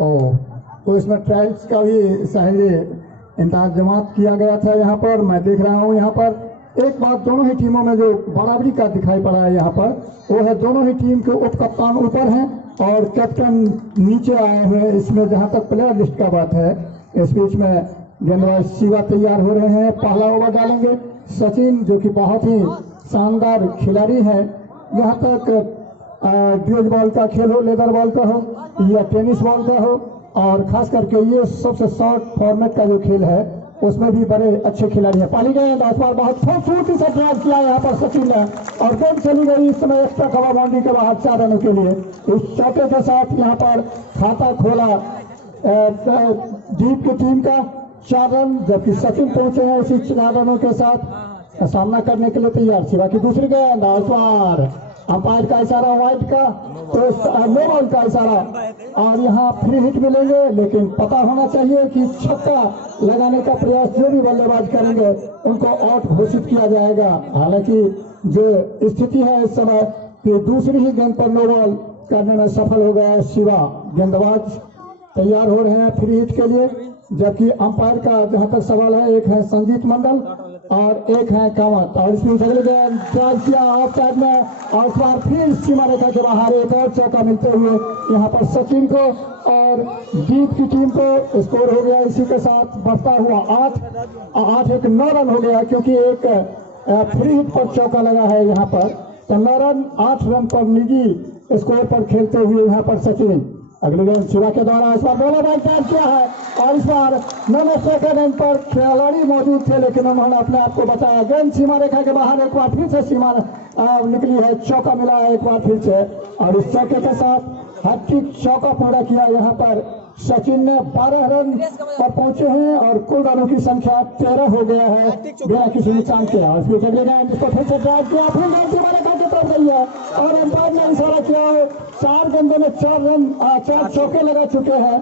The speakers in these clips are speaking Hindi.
ओ, तो इसमें ट्रायल्स का भी सही इंतजामात किया गया था। यहाँ पर मैं देख रहा हूँ, यहाँ पर एक बात दोनों ही टीमों में जो बराबरी का दिखाई पड़ा है यहाँ पर, वो है दोनों ही टीम के उप कप्तान ऊपर हैं और कैप्टन नीचे आए हुए। इसमें जहाँ तक प्लेयर लिस्ट का बात है, इस बीच में गेंदबाज शिवा तैयार हो रहे हैं, पहला ओवर डालेंगे। सचिन जो कि बहुत ही शानदार खिलाड़ी है, यहाँ तक ड्यूज बॉल का खेल हो, लेदर बॉल का हो या टेनिस बॉल का हो, और खास करके ये सबसे शॉर्ट फॉर्मेट का जो खेल है उसमें भी बड़े अच्छे खिलाड़ी हैं। पाली गए इस बार बहुत खूबसूरती से ड्राइव किया यहाँ पर सचिन ने, और गेंद चली गई इस समय एक्स्ट्रा कवर बाउंड्री के बाहर 4 रनों के लिए। इस चौके के साथ यहाँ पर खाता खोला दीप की टीम का 4 रन, जबकि सचिन पहुंचे हैं इसी 4 रनों के साथ सामना करने के लिए तैयार। शिवा की दूसरी गेंद, इस बार अंपायर का इशारा वाइड का, तो नो बॉल का इशारा, और यहाँ फ्री हिट मिलेंगे। लेकिन पता होना चाहिए कि छक्का लगाने का प्रयास जो भी बल्लेबाज करेंगे उनको आउट घोषित किया जाएगा। हालांकि जो स्थिति है इस समय कि दूसरी ही गेंद पर नो बॉल करने में सफल हो गया है शिवा। गेंदबाज तैयार हो रहे हैं फ्री हिट के लिए, जबकि अंपायर का जहां तक सवाल है, एक है संजीत मंडल और एक है कावत, और इसमें ड्राइव किया ऑफ साइड में, और इस बार फिर सीमा रेखा के बाहर एक और चौका मिलते हुए यहाँ पर सचिन को और जीत की टीम को स्कोर हो गया। इसी के साथ बढ़ता हुआ 8 एक 9 रन हो गया, क्योंकि एक फ्री हिट पर चौका लगा है यहाँ पर, तो 9 रन 8 रन पर निजी स्कोर पर खेलते हुए यहाँ पर सचिन। अगली गेंद शिवा के द्वारा, इस बार बॉलर बाई टाइप किया है, और इस बार नंबर 2 रन पर खिलाड़ी मौजूद थे लेकिन उन्होंने अपने आप को बचाया। गेंद सीमा रेखा के बाहर एक बार फिर से सीमा निकली है, चौका मिला है एक बार फिर से, और इस चौके के साथ हैट्रिक चौका पूरा किया यहाँ पर सचिन ने। 12 रन पर पहुंचे हैं और कुल रनों की संख्या 13 हो गया है बिना किसी नुकसान के। और इसमें चले गए जिसको फिर से ड्राइव किया, फिर गेंद सीमा रेखा के तरफ गई है, और अंपायर ने इशारा किया है 4 गेंदों में 4 रन 4 चौके लगा चुके हैं,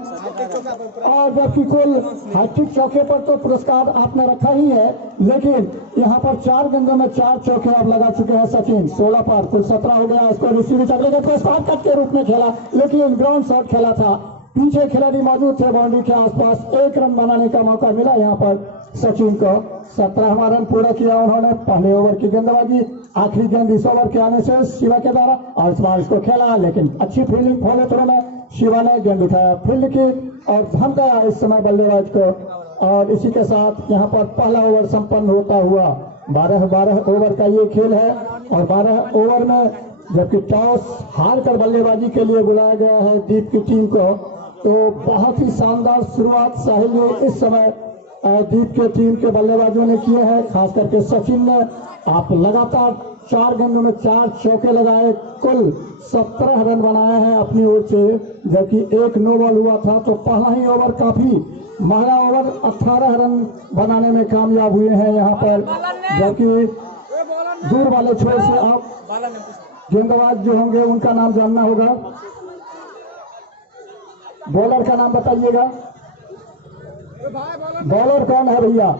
और जबकि कुल हैट्रिक चौके पर तो पुरस्कार आपने रखा ही है, लेकिन यहाँ पर 4 गेंदों में 4 चौके अब लगा चुके हैं सचिन। 16 पर कुल 17 हो गया। इसको रिसीव चले गए, पुरस्कार कट के रूप में खेला, लेकिन ग्राउंड शॉट खेला था, पीछे खिलाड़ी मौजूद थे बाउंड्री के आसपास। 1 रन बनाने का मौका मिला यहाँ पर सचिन को। 17वां रन पूरा किया उन्होंने पहले ओवर की गेंदबाजी। आखिरी गेंद इस ओवर के आने से शिवा के द्वारा, और इस बार इसको खेला, लेकिन अच्छी फील्डिंग फॉलो थ्रो में शिवा ने गेंद उठाया, फील्ड की और धमकाया इस समय बल्लेबाज को। और इसी के साथ यहाँ पर पहला ओवर संपन्न होता हुआ 12 ओवर का ये खेल है, और 12 ओवर में जबकि टॉस हार कर बल्लेबाजी के लिए बुलाया गया है दीप की टीम को, तो बहुत ही शानदार शुरुआत साहिल ने इस समय दीप के टीम के बल्लेबाजों ने किए हैं। खास करके सचिन ने आप लगातार 4 गेंदों में 4 चौके लगाए, कुल 17 रन बनाए हैं अपनी ओर से, जबकि 1 नो बॉल हुआ था। तो पहला ही ओवर काफी महंगा ओवर 18 रन बनाने में कामयाब हुए हैं यहाँ पर, जबकि दूर वाले छोर से आप गेंदबाज जो होंगे उनका नाम जानना होगा। बॉलर का नाम बताइएगा, बॉलर कौन है भैया?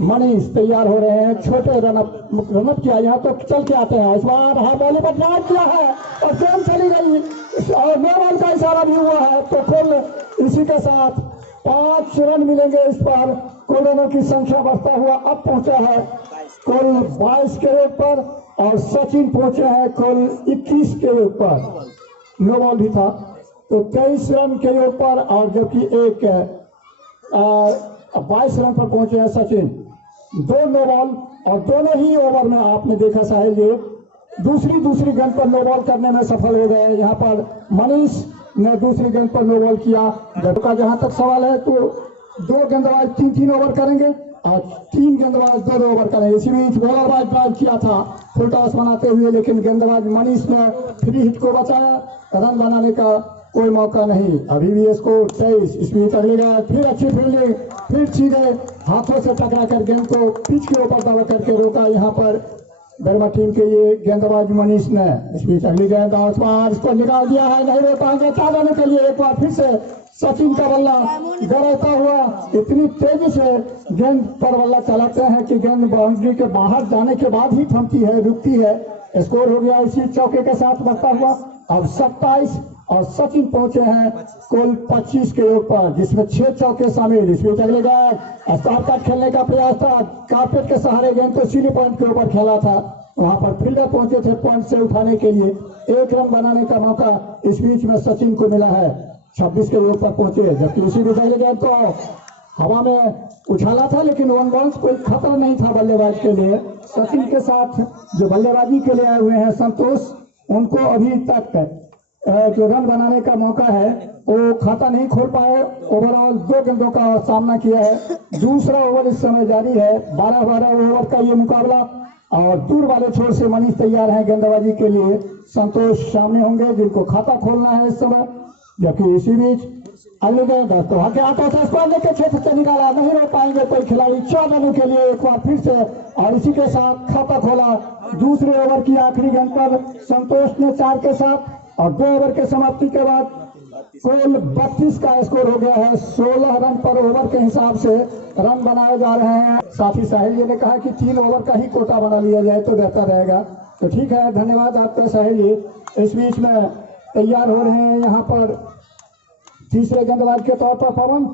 मनीष तैयार हो रहे हैं। छोटे रनअप किया, यहाँ तो चल के आते हैं। इस बार हाई बॉल पर ड्राइव किया है और गेंद चली गई, और नो बॉल का इशारा भी हुआ है। तो कुल इसी के साथ 5 रन मिलेंगे इस बार। कुल रनों की संख्या बढ़ता हुआ अब पहुंचा है कुल 22 के रेट पर, और सचिन पहुंचे हैं कुल 21 के योग पर। नो बॉल भी था, तो 23 रन के योग पर, और जबकि एक 22 रन पर पहुंचे हैं सचिन। 2 नो बॉल, और दोनों ही ओवर में आपने देखा साहिल जी दूसरी गेंद पर नो बॉल करने में सफल हो गए। यहाँ पर मनीष ने दूसरी गेंद पर नो बॉल किया। का जहां तक सवाल है, तो 2 गेंदबाज 3-3 ओवर करेंगे और 3 गेंदबाज 2-2 ओवर करेंगे। इसी बीच बॉलरबाज ड्राइव किया था फुल टॉस बनाते हुए, लेकिन गेंदबाज मनीष ने फ्री हिट को बचाया, रन बनाने का कोई मौका नहीं। अभी भी इसको 23। इस बीच अगले गया, फिर अच्छी फील्डिंग, फिर सीधे हाथों से टकरा कर गेंद को पिच के ऊपर दबा करके रोका यहाँ पर बर्मा टीम के ये गेंदबाज मनीष ने। इस बीच अगली गेंद इसको निकाल दिया है, नहीं रोक पाएंगे 4 रनों के लिए। एक बार फिर से सचिन का बल्ला गरजता हुआ इतनी तेजी से गेंद पर बल्ला चलाते हैं कि गेंद बाउंड्री के बाहर जाने के बाद ही थमती है, रुकती है। स्कोर हो गया इसी चौके के साथ बढ़ता हुआ अब 27 और सचिन पहुंचे हैं कुल 25 के योग पर, जिसमें 6 चौके शामिल। इसमें अगले गेंद स्टार खेलने का प्रयास था, कारपेट के सहारे गेंद को सीधी पॉइंट के ऊपर खेला था, वहां पर फील्डर पहुंचे थे पॉइंट से उठाने के लिए। 1 रन बनाने का मौका इस बीच में सचिन को मिला है, 26 के योग पर पहुंचे, जबकि इसी भी अगले गेंद को हवा में उछाला था, लेकिन वन बाउंस कोई खतरा नहीं था बल्लेबाज के लिए। सचिन के साथ जो बल्लेबाजी के लिए आए हुए हैं संतोष, उनको अभी तक जो रन बनाने का मौका है वो खाता नहीं खोल पाए। ओवरऑल 2 गेंदों का सामना किया है, दूसरा ओवर इस समय जारी है। 12-12 ओवर का ये मुकाबला और दूर वाले छोर से मनीष तैयार है गेंदबाजी के लिए। संतोष सामने होंगे जिनको खाता खोलना है इस समय, जबकि इसी बीच अगले गेंद तो आगे आता के क्षेत्र से निकाला, नहीं रोक पाएंगे कोई खिलाड़ी। 4 रनों के लिए एक बार फिर से, और इसी के साथ खाता खोला। दूसरे ओवर की आखिरी गेंद पर संतोष ने 4 के साथ, और 2 ओवर के समाप्ति के बाद कुल 32 का स्कोर हो गया है। 16 रन पर ओवर के हिसाब से रन बनाए जा रहे हैं। साथी साहिल जी ने कहा कि 3 ओवर का ही कोटा बना लिया जाए तो बेहतर रहेगा, तो ठीक है, धन्यवाद आपका साहिल जी। इस बीच में तैयार हो रहे हैं यहाँ पर तीसरे गेंदबाज के तौर पर पवन।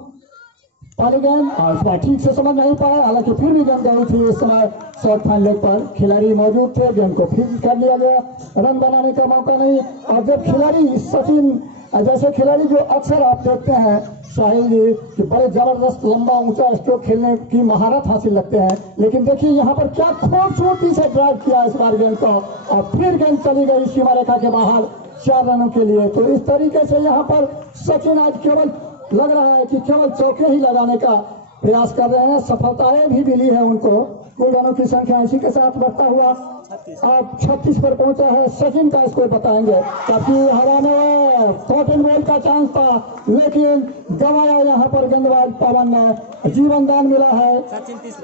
पहली गेंद और इस बार ठीक से समझ नहीं पाया, हालांकि फिर भी गेंद गई थी। इस समय शॉर्ट फाइन लेग पर खिलाड़ी मौजूद थे, गेंद को फिर कर लिया गया, रन बनाने का मौका नहीं। और जब खिलाड़ी सचिन जैसे खिलाड़ी जो अक्सर आप देखते हैं साहिल जी कि बड़े जबरदस्त लंबा ऊंचा स्ट्रोक खेलने की महारत हासिल लगते हैं, लेकिन देखिए यहाँ पर क्या खूबसूरती से ड्राइव किया इस बार गेंद को, और फिर गेंद चली गई सीमा रेखा के बाहर 4 रनों के लिए। तो इस तरीके से यहाँ पर सचिन आज केवल लग रहा है कि केवल चौके ही लगाने का प्रयास कर रहे हैं, सफलताएं भी मिली है उनको। कुल रनों की संख्या इसी के साथ बढ़ता हुआ अब 36 पर पहुंचा है। सचिन का स्कोर बताएंगे, काफी हवा में कॉटन बॉल का चांस था, लेकिन गंवाया यहाँ पर गेंदबाज पवन ने। जीवन दान मिला है,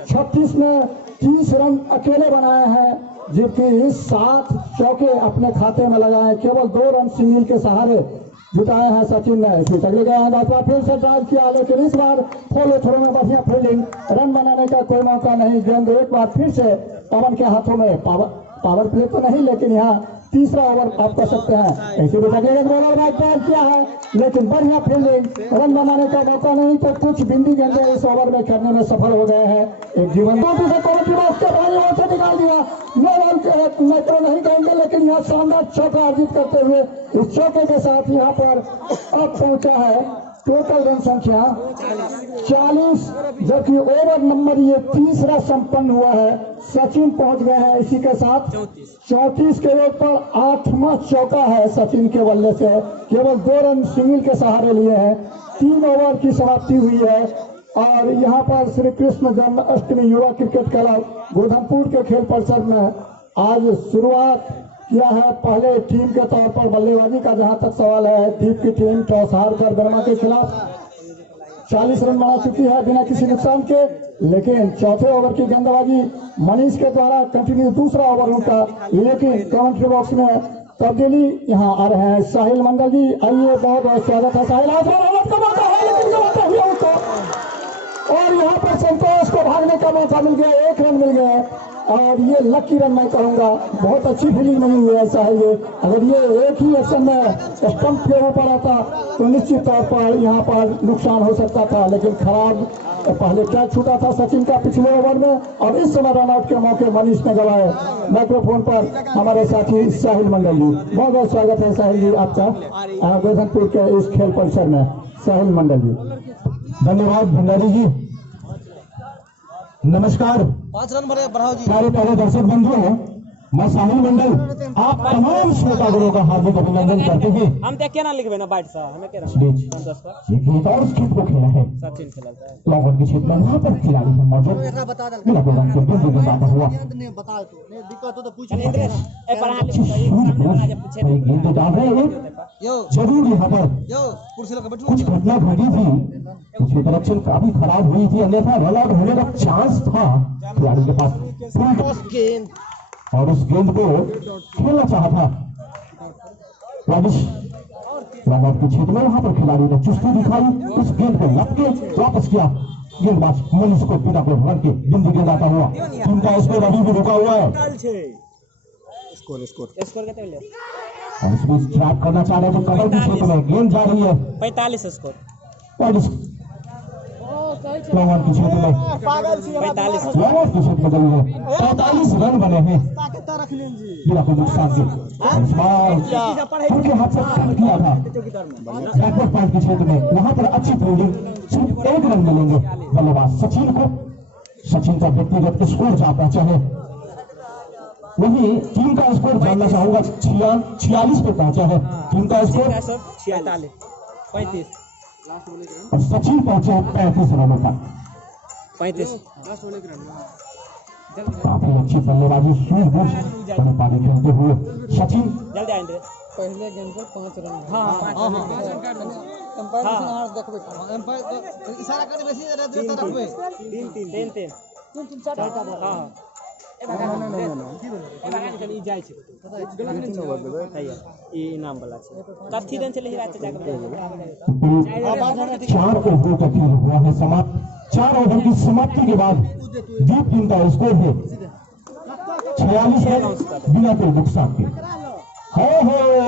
36 में 30 रन अकेले बनाए हैं, जबकि 7 चौके अपने खाते में लगाए, केवल 2 रन सिंगल के सहारे जुटाए हैं सचिन ने। इसमें अगले गेंद फिर से ड्राइव किया, लेकिन इस बार फॉलो थ्रो में बढ़िया फील्डिंग, रन बनाने का कोई मौका नहीं। गेंद एक बार फिर से पवन के हाथों में, पावर प्ले तो नहीं, लेकिन यहाँ तीसरा ओवर आप कर सकते हैं। इसी भी अगले गेंद बॉलर ने ड्राइव किया है, लेकिन बढ़िया फील्डिंग, रन बनाने का मौका नहीं। तो कुछ बिंदी गेंदें इस ओवर में करने में सफल हो गए हैं। एक जीवन से निकाल दिया, नो रन मैं तो नहीं कहेंगे, लेकिन यहाँ शानदार चौका अर्जित करते हुए इस चौके के साथ यहाँ पर अब पहुंचा है टोटल रन संख्या 40, जबकि ओवर नंबर ये तीसरा संपन्न हुआ है। सचिन पहुंच गए हैं इसी के साथ 34 के रेट पर 8वां चौका है सचिन के बल्ले से, केवल 2 रन सिंगल के सहारे लिए हैं। 3 ओवर की समाप्ति हुई है, और यहाँ पर श्री कृष्ण जन्माष्टमी युवा क्रिकेट क्लब गोधनपुर के खेल परिसर में आज शुरुआत किया है। पहले टीम के तौर पर बल्लेबाजी का जहां तक सवाल है, दीप की टीम टॉस हारकर बर्मा के खिलाफ 40 रन बना चुकी है बिना किसी नुकसान के, लेकिन चौथे ओवर की गेंदबाजी मनीष के द्वारा कंटिन्यू, दूसरा ओवर उनका, लेकिन कमेंट्री बॉक्स में तब्दीली यहाँ आ रहे हैं साहिल मंडल जी। आइए, बहुत बहुत स्वागत है साहिल। और यहाँ पर संतोष को भागने का मौका मिल गया, 1 रन मिल गया, और ये लकी रन मैं कहूंगा, बहुत अच्छी फील्डिंग नहीं हुई ऐसा है ये। अगर ये एक ही एक्शन में स्टंप के ऊपर आता तो निश्चित तौर पर यहाँ पर नुकसान हो सकता था, लेकिन खराब पहले कैच छूटा था सचिन का पिछले ओवर में, और इस समय रन आउट के मौके मनीष ने गवाए। माइक्रोफोन पर हमारे साथी साहिल मंडल जी, बहुत बहुत स्वागत है साहिल जी आपका गोधनपुर के इस खेल परिसर में। साहिल मंडल जी, धन्यवाद भंडारी जी। नमस्कार 5 रन बढ़ाओ जी। सारे प्यारे दर्शक बंधुओं, मैं साहिल मंडल आप तमाम श्रोतागणों का हार्दिक अभिनंदन करते हुए हम देख के ना लिखबे ना बाइट सा हमें के इस बीच ये गीत और स्किट को खेला है सचिन खेलता है लॉकआउट के क्षेत्र में, वहाँ पर खिलाड़ी है मौजूद मेरा प्रोग्राम के बिल्कुल बात हुआ बता दो नहीं दिक्कत हो तो पूछ ए पढ़ा ले सामने वाला जब पूछे गेंद डाल रहे हैं जरूर यहाँ पर कुर्सी लगा बैठो। कुछ घटना घटी थी, कुछ इंटरेक्शन काफी खराब हुई थी, अन्यथा रन आउट होने का चांस था खिलाड़ी के पास, गेंद और उस गेंद को खेलना चाहा था रविश। रन आउट के क्षेत्र में वहां पर खिलाड़ी ने चुस्ती दिखाई, उस गेंद को लपके वापस किया, गेंदबाज मनीष को बिना कोई रन के बिंदी गेंद आता हुआ। टीम का स्कोर अभी भी रुका हुआ है। स्कोर कितने मिले? और इस बीच ट्रैप करना चाह रहे हैं तो कवर की क्षेत्र में गेंद जा रही है 45 स्कोर। लॉन्ग की क्षेत्र में 45 लॉन्ग की क्षेत्र में गई है 45 रन बने हैं बिना कोई नुकसान के। इस बार उनके हाथ से काट किया था बैकवर्ड पॉइंट के क्षेत्र में, वहां पर अच्छी फील्डिंग, सिर्फ 1 रन मिलेंगे बल्लेबाज सचिन को। सचिन का व्यक्तिगत स्कोर जहां पहुंचा है वही टीम का स्कोर जानना चाहूंगा। 46 पे पहुंचा है टीम का स्कोर 46 35 और सचिन पहुंचे हैं 35 रनों पर। 35 काफी अच्छी बल्लेबाजी सूझबूझ बड़ी पारी खेलते हुए सचिन। जल्दी आएंगे। पहले गेंद पर 5 रन। हाँ इशारा करने बेसी रहते तो रखबे 3 हाँ ई इनाम वाला छै कथी देन चले रात जाके 4 ओवर का खेल हुआ है समाप्त। 4 ओवर की समाप्ति के बाद दीप टीम का स्कोर है 46 रन बिना कोई नुकसान के। हो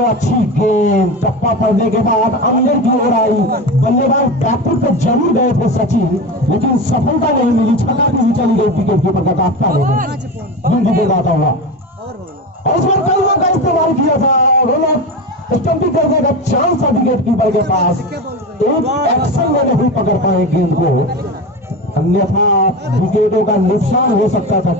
अच्छी गेंद टप्पा पड़ने के बाद अंदर की ओर आई, बल्लेबाज बैकफुट पे जरूर गए थे सचिन, लेकिन सफलता नहीं मिली, छक्का भी चली गई विकेट कीपर का काटता नहीं गेंद आता हुआ। और इस बार कई का इस्तेमाल किया था रोलर स्टंपिंग करने का चांस था विकेट कीपर के पास, एक एक्शन में नहीं पकड़ पाए गेंद को, अन्यथा विकेटों का नुकसान हो सकता था।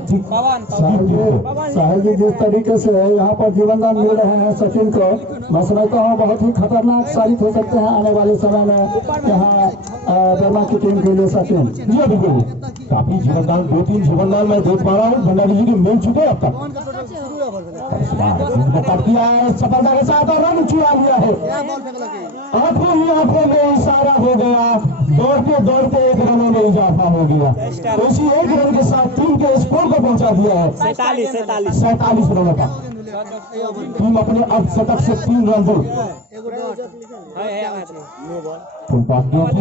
साहिल जी जिस तरीके से यहाँ पर जीवनदान मिल रहे हैं सचिन को, मैं समझता हूँ बहुत ही खतरनाक साबित हो सकते हैं आने वाले समय में यहाँ वर्मा की टीम के लिए सचिन। जी बिल्कुल, काफी जीवनदान 2-3 जीवनदान मैं देख पा रहा हूँ भंडारी जी के मिल चुके अब तक। काट दिया है सफलता के साथ और रन चुरा लिया है। आंखों ही आंखों में इशारा हो गया, दौड़ते दौड़ते 1 रनों में इजाफा हो गया। तो इसी 1 रन के साथ टीम के स्कोर को पहुंचा दिया है 47 रनों का। टीम अपने अर्धशतक से 3 रन दूर।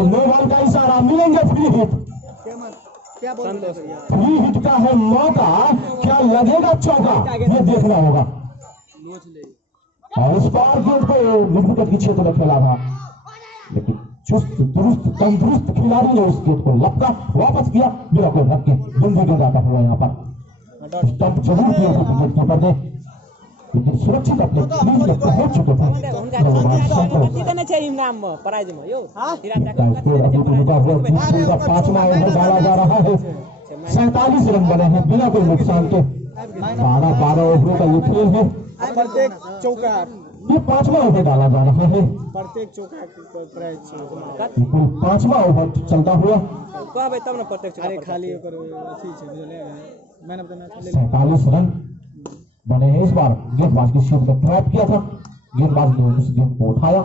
नो बॉल का इशारा, मिलेंगे फ्री हिट। फ्री हिट का है मौका, क्या लगेगा चौका ये देखना होगा। और इस बार गेंद को विकेट की क्षेत्र में खेला था, लेकिन चुस्त दुरुस्त तंदुरुस्त खिलाड़ी ने उस गेंद को लपका वापस किया बिना कोई रख के। बंदी गेंद आता हुआ यहाँ पर स्टंप जरूर किया था विकेट कीपर ने, लेकिन सुरक्षित अपने क्रीज में पहुंच चुके थे। पांचवा ओवर डाला जा रहा है, 47 रन बने हैं बिना कोई नुकसान के। 12 ओवरों का ये खेल है, प्रत्येक चौका ये 5वां ओवर डाला जा रहा है। प्रत्येक चौका 5वां ओवर चलता हुआ तब ना प्रत्येक अरे खाली 47 रन बने हैं। इस बार गेंदबाज की शीट में ट्रैप किया था, गेंदबाज ने उस गेंद को उठाया,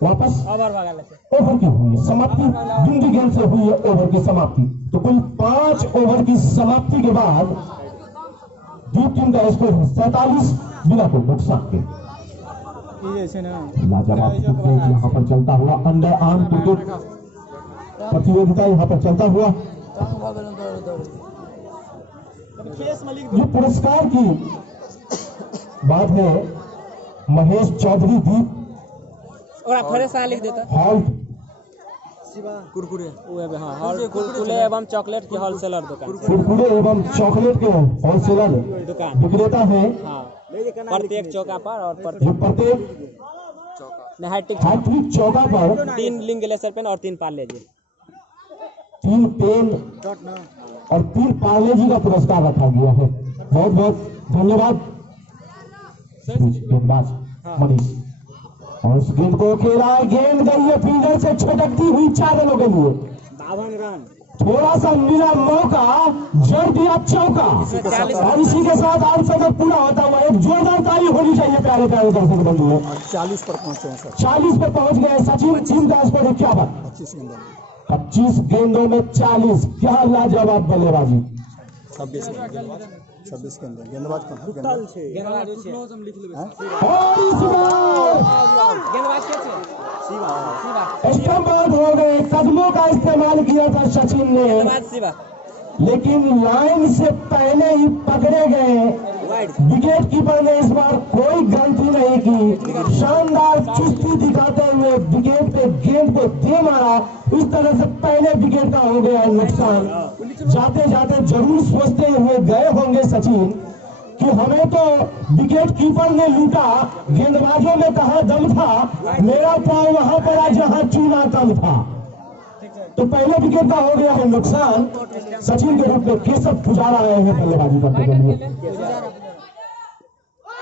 वापस ओवर की हुई है समाप्ति। बिंदी गेंद से हुई है ओवर की समाप्ति। तो कुल 5 ओवर की समाप्ति के बाद दीप टीम का स्कोर है 47 बिना कोई नुकसान के। लाजवाब क्रिकेट यहाँ पर चलता हुआ, अंडर आर्म क्रिकेट प्रतियोगिता यहाँ पर चलता हुआ। ये पुरस्कार की बात है महेश चौधरी दीप लिख देता हॉल्ट कुरकुरे एवं चॉकलेट की होलसेलर दुकान, कुरकुरे एवं चॉकलेट के होलसेलर दुकान विक्रेता है। प्रत्येक चौका पर और प्रत्येक हैट्रिक चौका पर 3 लिंग ग्लेसर पेन और 3 पार्ले जी, 3 पेन और 3 पार्ले जी का पुरस्कार रखा गया है। बहुत बहुत धन्यवाद गेंदबाज मनीष। और उस गेंद को खेला, गेंद गई है फील्डर से छटकती हुई 4 रनों के लिए। 52 रन, थोड़ा सा मिला मौका, जड़ दिया चौका और इसी के साथ अर्धशतक पूरा होता हुआ एक जोरदार ताली होनी चाहिए प्यारे प्यारे दर्शक बंधु। 40 पर पहुंचे हैं सर। 40 पे पहुंच गए सचिन, टीम का स्कोर 51। 25 गेंदों में 40, क्या लाजवाब बल्लेबाजी। 26 के अंदर गेंदबाज कौन है? स्टंप आउट हो गए, कदमों का इस्तेमाल किया था सचिन ने, लेकिन लाइन से पहले ही पकड़े गए विकेट कीपर ने इस बार कोई गलती नहीं की, शानदार चुस्ती दिखाते हुए विकेट पे गेंद को दे मारा। इस तरह से पहले विकेट का हो गया नुकसान। जाते जाते जरूर सोचते हुए गए होंगे सचिन कि हमें तो विकेट कीपर ने लूटा, गेंदबाजों में कहां दम था, मेरा पांव वहां पड़ा जहां चूना कम था। तो पहले विकेट का हो गया है नुकसान। सचिन के रूप में केशव पुजारा आए हैं बल्लेबाजी करने के लिए,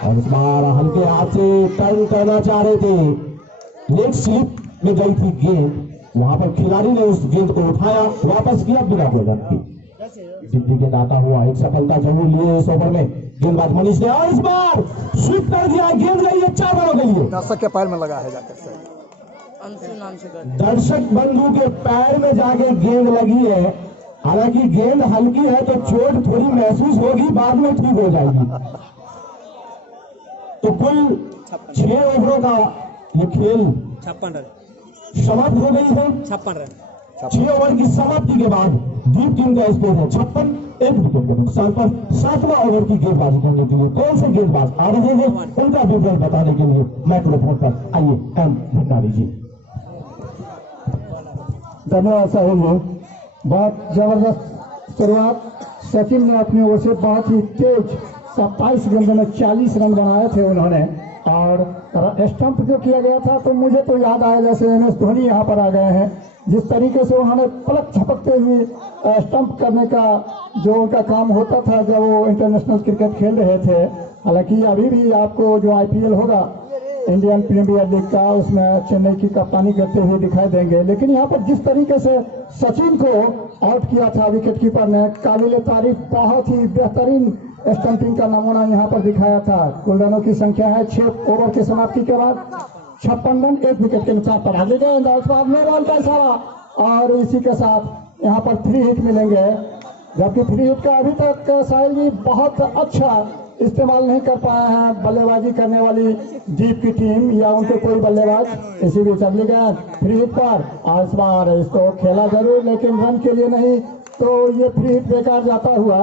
और इस बार हल्के हाथ से टर्न करना चाह रहे थे, लेग स्लिप में गई थी गेंद, वहां पर खिलाड़ी ने उस गेंद को उठाया, वापस किया बिना बॉलर की। दिल्ली के दाता हुआ एक सफलता जरूर लिए इस ओवर में गेंदबाज मनीष ने, और इस बार स्वीप कर दिया, गेंद गई है 4 बॉलों के लिए। दर्शक के पैर में लगा है जाकर से, दर्शक बंधु के पैर में जाके गेंद लगी है। हालांकि गेंद हल्की है तो चोट थोड़ी महसूस होगी, बाद में ठीक हो जाएगी। तो कुल 6 ओवरों का ये खेल 56 रन, समाप्त हो गई है। 56 रन। 6 ओवर की समाप्ति के बाद दीप टीम का स्कोर है 56, 1 विकेट के नुकसान पर। 7वां ओवर की गेंदबाजी करने के लिए कौन से गेंदबाज आ रहे हैं, उनका विवरण बताने के लिए माइक्रोफोन पर आइए एम भंडारी जी। धन्यवाद साहिल जी, बहुत जबरदस्त शुरुआत। सचिन ने अपनी ओर से बहुत ही तेज 27 गेंदों में 40 रन बनाए थे उन्होंने, और स्टंप जो किया गया था तो मुझे तो याद आया जैसे MS धोनी यहाँ पर आ गए हैं। जिस तरीके से उन्होंने पलक झपकते हुए स्टंप करने का जो उनका काम होता था जब वो इंटरनेशनल क्रिकेट खेल रहे थे। हालांकि अभी भी आपको जो IPL होगा इंडियन प्रीमियर लीग का, उसमें चेन्नई की कप्तानी करते हुए दिखाई देंगे। लेकिन यहाँ पर जिस तरीके से सचिन को आउट किया था विकेट कीपर ने, काबिल तारीफ, बहुत ही बेहतरीन स्टंपिंग का नमूना यहाँ पर दिखाया था। कुल रनों की संख्या है 6 ओवर की समाप्ति के बाद 56 रन, 1 विकेट के नुकसान पर। आगे गए नो बॉल का इशारा, और इसी के साथ यहाँ पर 3 हिट मिलेंगे। जबकि 3 हिट का अभी तक साहिल जी बहुत अच्छा इस्तेमाल नहीं कर पाए हैं बल्लेबाजी करने वाली दीप की टीम या उनके कोई बल्लेबाज। इसी बीच अगली गेंद 3 हिट पर, और इस बार इसको खेला जरूर लेकिन रन के लिए नहीं, तो ये 3 हिट बेकार जाता हुआ।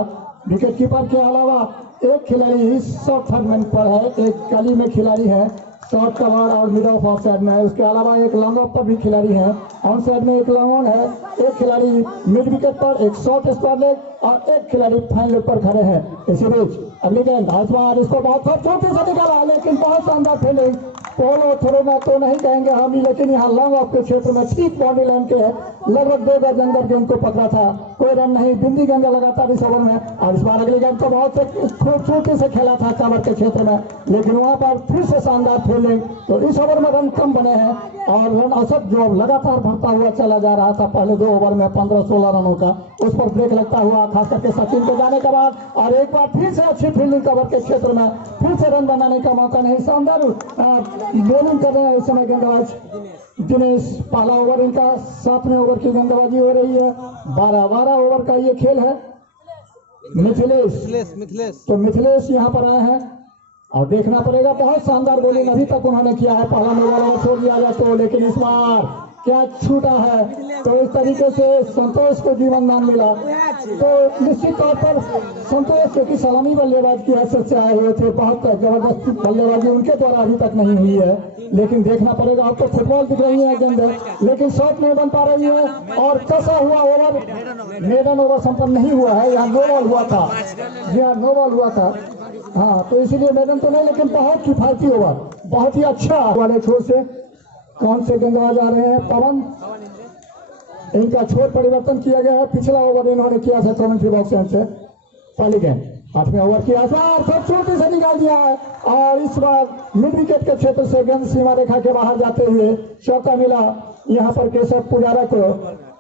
विकेट कीपर के अलावा एक खिलाड़ी शॉर्ट थर्ड पर है, एक गली में खिलाड़ी है शॉर्ट कवर और मिड ऑफ ऑफ साइड में है। उसके अलावा एक लॉन्ग ऑफ पर भी खिलाड़ी है, ऑन साइड में एक लॉन्ग ऑन है, एक खिलाड़ी मिड विकेट पर, एक शॉर्ट स्क्वायर लेग और एक खिलाड़ी फाइन लेग पर खड़े हैं। इसी बीच अगली गेंद आसमान, इसको बहुत छोटी से निकाला लेकिन बहुत शानदार फील्डिंग। पोलो थ्रो में तो नहीं कहेंगे हम, लेकिन यहाँ लॉन्ग ऑफ के क्षेत्र में ठीक बाउंड्री लाइन के लगभग 2 गज अंदर गेंद को पकड़ा था, कोई रन नहीं। बिंदी गेंद लगातार इस ओवर में, और इस बार अगली गेंद को बहुत खूबसूरती से खेला था कवर के क्षेत्र में, लेकिन वहां पर फिर से शानदार फील्डिंग। तो इस ओवर में रन कम बने हैं, और रन औसत जो लगातार बढ़ता हुआ चला जा रहा था पहले 2 ओवर में 15-16 रनों का, उस पर ब्रेक लगता हुआ खास करके सचिन के जाने के बाद, और एक बार फिर से अच्छी फील्डिंग कवर के क्षेत्र में, फिर से रन बनाने का मौका नहीं। शानदार बॉलिंग कर रहे हैं इस समय गेंदबाज दिनेश। पहला ओवर इनका 7वें ओवर की गेंदबाजी हो रही है। 12 ओवर का ये खेल है। मिथिलेश तो मिथिलेश यहाँ पर आए हैं, और देखना पड़ेगा, बहुत शानदार बॉलिंग अभी तक उन्होंने किया है। पहला ओवर में छोड़ दिया गया तो, लेकिन इस बार क्या छूटा है, तो इस तरीके से संतोष को जीवन दान मिला। तो निश्चित तौर पर संतोष जो कि सलामी बल्लेबाज की हैसियत से आए हुए थे, बहुत जबरदस्त बल्लेबाजी उनके द्वारा अभी तक नहीं हुई है, लेकिन देखना पड़ेगा। अब तो फुटबॉल दिख रही है गेंद, लेकिन शॉट नहीं बन पा रही है, और कसा हुआ ओवर, मेडन ओवर संपन्न नहीं हुआ है। यहाँ 9 बॉल हुआ था, यहाँ 9 बॉल हुआ था, हाँ, तो इसीलिए मेडन तो नहीं, लेकिन बहुत किफायती ओवर, बहुत ही अच्छा वाले छोर से। कौन से गेंदबाज आ रहे हैं? पवन, इनका छोर परिवर्तन किया गया है। पिछला ओवर इन्होंने किया था कमेंट्री बॉक्स से। पहली गेंद 8वें ओवर की आसपास सब छोटे से निकाल दिया है, और इस बार मिड विकेट के क्षेत्र से गेंद सीमा रेखा के बाहर जाते हुए चौका मिला यहाँ पर केशव पुजारा को,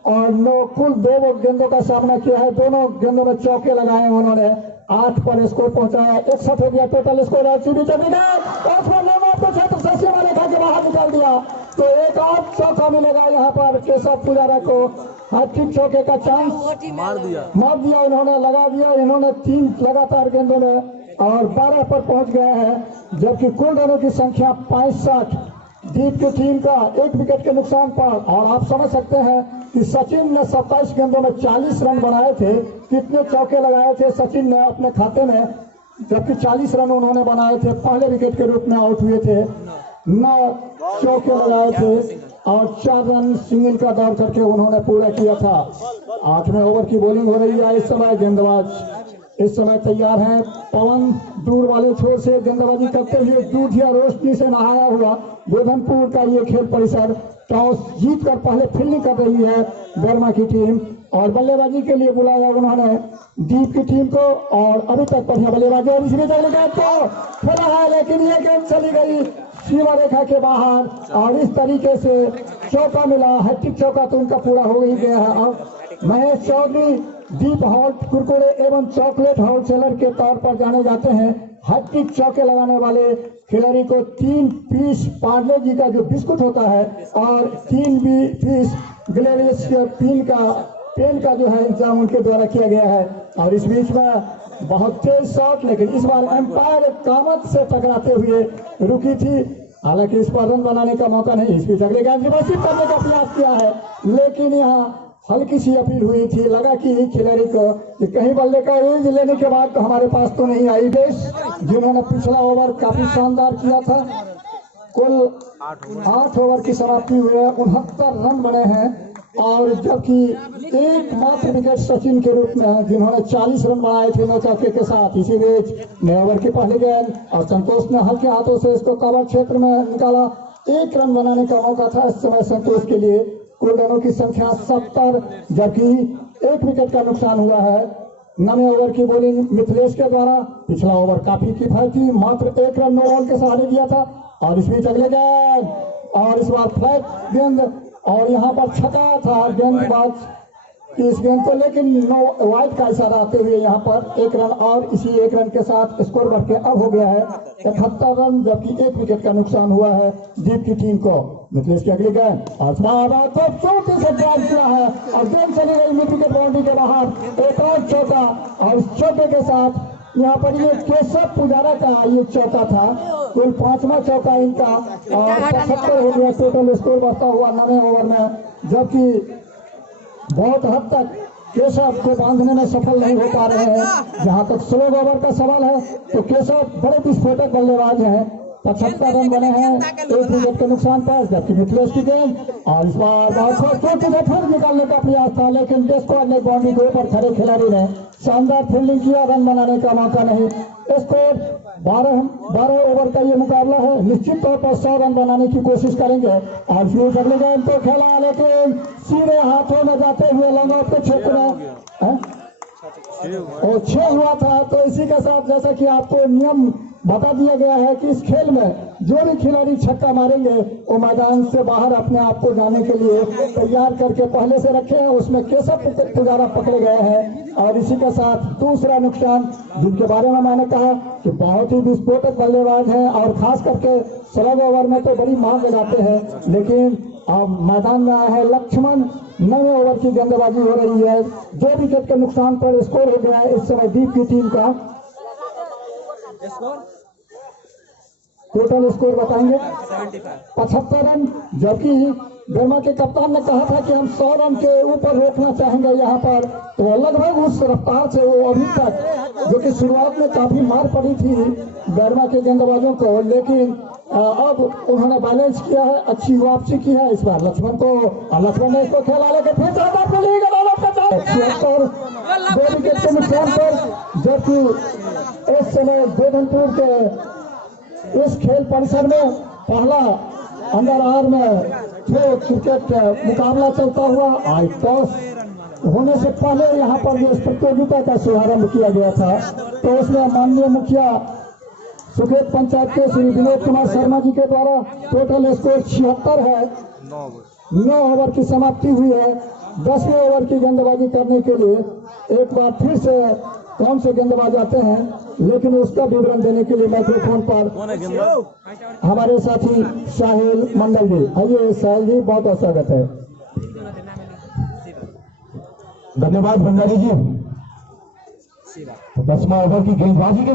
और कुल 2 गेंदों का सामना किया है। दोनों गेंदों में चौके लगाए उन्होंने। 8 पर स्कोर पहुंचाया, 61 हो गया टोटल स्कोर। क्षेत्र से सीमा रेखा के बाहर निकाल दिया, तो एक और चौका मिलेगा यहाँ पर केशव पुजारा को। हैट्रिक चौके का चांस मार दिया इन्होंने, लगा दिया इन्होंने 3 लगातार गेंदों में, और 12 पर पहुंच गए हैं। जबकि कुल रनों की संख्या 65 दीप की टीम का 1 विकेट के नुकसान पर। और आप समझ सकते हैं कि सचिन ने 27 गेंदों में 40 रन बनाए थे। कितने चौके लगाए थे सचिन ने अपने खाते में? जबकि 40 रन उन्होंने बनाए थे, पहले विकेट के रूप में आउट हुए थे, 9 चौके लगाए थे और 4 रन सिंगल का दौर करके उन्होंने पूरा किया था। 8वें ओवर की बॉलिंग हो रही है इस समय। गेंदबाज इस समय तैयार हैं। पवन दूर वाले छोर से गेंदबाजी करते हुए दूधिया रोशनी से नहाया हुआ गोधनपुर का ये खेल परिसर टॉस जीतकर पहले फील्डिंग कर रही है बर्मा की टीम, और बल्लेबाजी के लिए बुलाया उन्होंने दीप की टीम को, और अभी तक बढ़िया बल्लेबाजी और इसमें चली गेंद को खेला है, लेकिन ये गेंद चली गई सीमा रेखा के बाहर, और इस तरीके से चौका मिला। हैट्रिक चौका तो उनका पूरा हो ही गया है। और महेश चौधरी दीप हॉट कुरकुरे एवं चॉकलेट होलसेलर के तौर पर जाने जाते हैं। हैट्रिक चौके लगाने वाले खिलाड़ी को 3 पीस पार्ले जी का जो बिस्कुट होता है और 3 पीस ग्लेरियस पेन का जो है इंतजाम उनके द्वारा किया गया है। और इस बीच में बहुत तेज शॉट, लेकिन इस बार एम्पायर कामत से टकराते हुए रुकी थी। हालांकि इस पर रन बनाने का मौका नहीं। इस बीच अगले गेंद रिवर्सिव करने का प्रयास किया है, लेकिन यहाँ हल्की सी अपील हुई थी, लगा कि खिलाड़ी को कि कहीं बल्ले का रेंज लेने के बाद तो हमारे पास तो नहीं आई बेस, जिन्होंने पिछला ओवर काफी शानदार किया था। कुल 8 ओवर की समाप्ति हुई है, 69 रन बने हैं, और जबकि एकमात्र विकेट सचिन के रूप में जिन्होंने 40 रन बनाए थे 9 चौके के साथ। इसी बीच 9 ओवर की पहली गेंद और संतोष ने हल्के हाथों से इसको कवर क्षेत्र में निकाला। 1 रन बनाने का मौका था इस समय संतोष के लिए। कुल रनों की संख्या 70, जबकि 1 विकेट का नुकसान हुआ है। 9वें ओवर की बॉलिंग मिथिलेश के द्वारा। पिछला ओवर काफी किफायती, मात्र 1 रन 9 बॉल के सहारे दिया था। और इस बीच अगले गेंद, और इस बार फ्लैट गेंद, और यहाँ पर छका था गेंदबाज इस गेंद को, लेकिन वाइड का इशारा आते हुए यहाँ पर 1 रन, और इसी 1 रन के साथ स्कोर बढ़ के अब हो गया है 71 रन, जबकि 1 विकेट का नुकसान हुआ है दीप की टीम को। मिथिलेश की अगली गेंद और चौके से ड्राइव किया है और गेंद चली गई मिड विकेट बाउंड्री के बाहर। एक और चौका, और इस चौके के साथ यहाँ पर ये केशव पुजारा का ये चौका था। कुल 5वां चौका इनका, और 75 हो गया टोटल स्कोर बढ़ता हुआ 9वें ओवर में, जबकि बहुत हद तक केशव को बांधने में सफल नहीं हो पा रहे हैं। जहां तक स्लो ओवर का सवाल है तो केशव बड़े विस्फोटक बल्लेबाज हैं। 75 रन बने हैं 1 विकेट के नुकसान पर, जबकि मिथिलेश की गेंद, और इस बार चोटी से फिर निकालने का प्रयास था, लेकिन डेस्कॉर्ड ने बाउंड्री के ऊपर खड़े खिलाड़ी ने शानदार फील्डिंग किया, रन बनाने का मौका नहीं। स्कोर 12 ओवर का ये मुकाबला है। निश्चित तौर पर 100 रन बनाने की कोशिश करेंगे। और फिर अगले गेंद तो खेला, लेकिन सीधे हाथों में जाते हुए लॉन्ग आउट के क्षेत्र में और 6 हुआ था। तो इसी के साथ जैसा कि आपको नियम बता दिया गया है कि इस खेल में जो भी खिलाड़ी छक्का मारेंगे वो मैदान से बाहर अपने आप को जाने के लिए तैयार करके पहले से रखे हैं। उसमें केशव पुजारा पकड़े गए हैं। और इसी के साथ दूसरा नुकसान, जिनके बारे में मैंने कहा कि बहुत ही विस्फोटक बल्लेबाज हैं और खास करके स्लो ओवर में तो बड़ी मार लगाते हैं, लेकिन अब मैदान में आया है लक्ष्मण। 9वें ओवर की गेंदबाजी हो रही है। 2 विकेट के नुकसान पर स्कोर हो गया है इस समय दीप की टीम का। टोटल स्कोर बताएंगे 75 रन, जबकि बर्मा के कप्तान ने कहा था कि हम 100 रन के ऊपर रोकना चाहेंगे यहाँ पर। तो लगभग उस रफ्तार से वो अभी तक, जो कि शुरुआत में काफी मार पड़ी थी बर्मा के गेंदबाजों को, लेकिन अब उन्होंने बैलेंस किया है, अच्छी वापसी की है इस बार लक्ष्मण को। लक्ष्मण ने इसको खेला, लेकिन फिर 2 विकेट के नुकसान पर, जबकि इस समय गोधनपुर के इस खेल परिसर में पहला अंडर आर में जो क्रिकेट मुकाबला चलता हुआ, आज टॉस होने से पहले यहाँ पर जो इस प्रतियोगिता का शुभारंभ किया गया था, तो उसमें माननीय मुखिया सुखेत पंचायत के श्री विनोद कुमार शर्मा जी के द्वारा टोटल स्कोर 76 है। 9 ओवर की समाप्ति हुई है। 10वें ओवर की गेंदबाजी करने के लिए एक बार फिर से कौन से गेंदबाज आते हैं, लेकिन उसका विवरण देने के लिए माइक्रोफोन पर हमारे साथी साहिल मंडल जी। आइए साहिल जी, बहुत बहुत स्वागत है। धन्यवाद भंडारी जी। 10वां ओवर की गेंदबाजी के